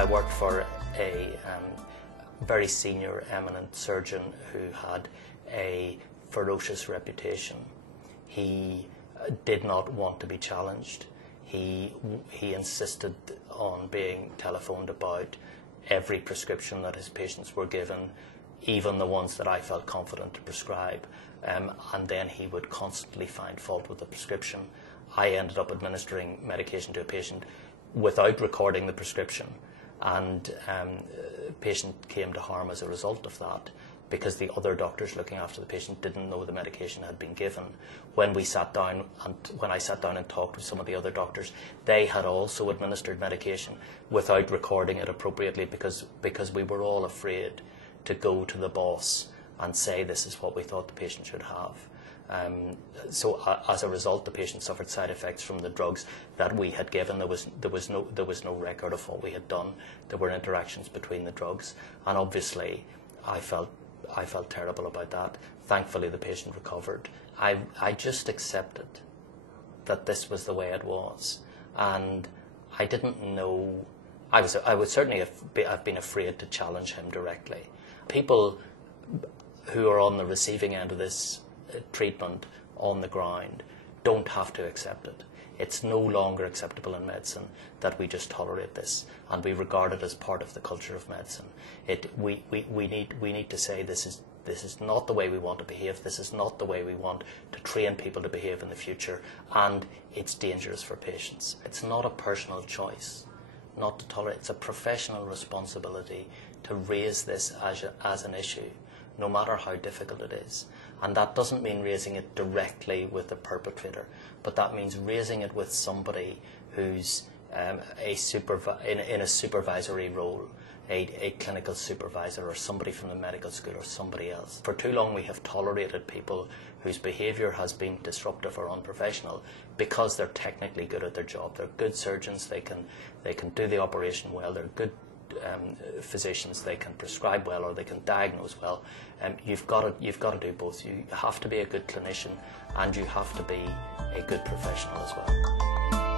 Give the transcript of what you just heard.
I worked for a very senior, eminent surgeon who had a ferocious reputation. He did not want to be challenged. He insisted on being telephoned about every prescription that his patients were given, even the ones that I felt confident to prescribe, and then he would constantly find fault with the prescription. I ended up administering medication to a patient without recording the prescription, and the patient came to harm as a result of that, because the other doctors looking after the patient didn't know the medication had been given. When I sat down and talked with some of the other doctors, they had also administered medication without recording it appropriately, because we were all afraid to go to the boss and say this is what we thought the patient should have. So as a result, the patient suffered side effects from the drugs that we had given. There was no record of what we had done. There were interactions between the drugs, and obviously I felt terrible about that. Thankfully, the patient recovered. I just accepted that this was the way it was, and I didn't know. I would certainly have been afraid to challenge him directly. People who are on the receiving end of this treatment on the ground don't have to accept it. It's no longer acceptable in medicine that we just tolerate this and we regard it as part of the culture of medicine. We need to say this is not the way we want to behave. This is not the way we want to train people to behave in the future, and it's dangerous for patients. It's not a personal choice not to tolerate. It's a professional responsibility to raise this as an issue, no matter how difficult it is. And that doesn't mean raising it directly with the perpetrator, but that means raising it with somebody who's in a supervisory role, a clinical supervisor, or somebody from the medical school, or somebody else. For too long we have tolerated people whose behaviour has been disruptive or unprofessional because they're technically good at their job. They're good surgeons, they can do the operation well, they're good physicians, they can prescribe well or they can diagnose well. You've got to do both. You have to be a good clinician and you have to be a good professional as well.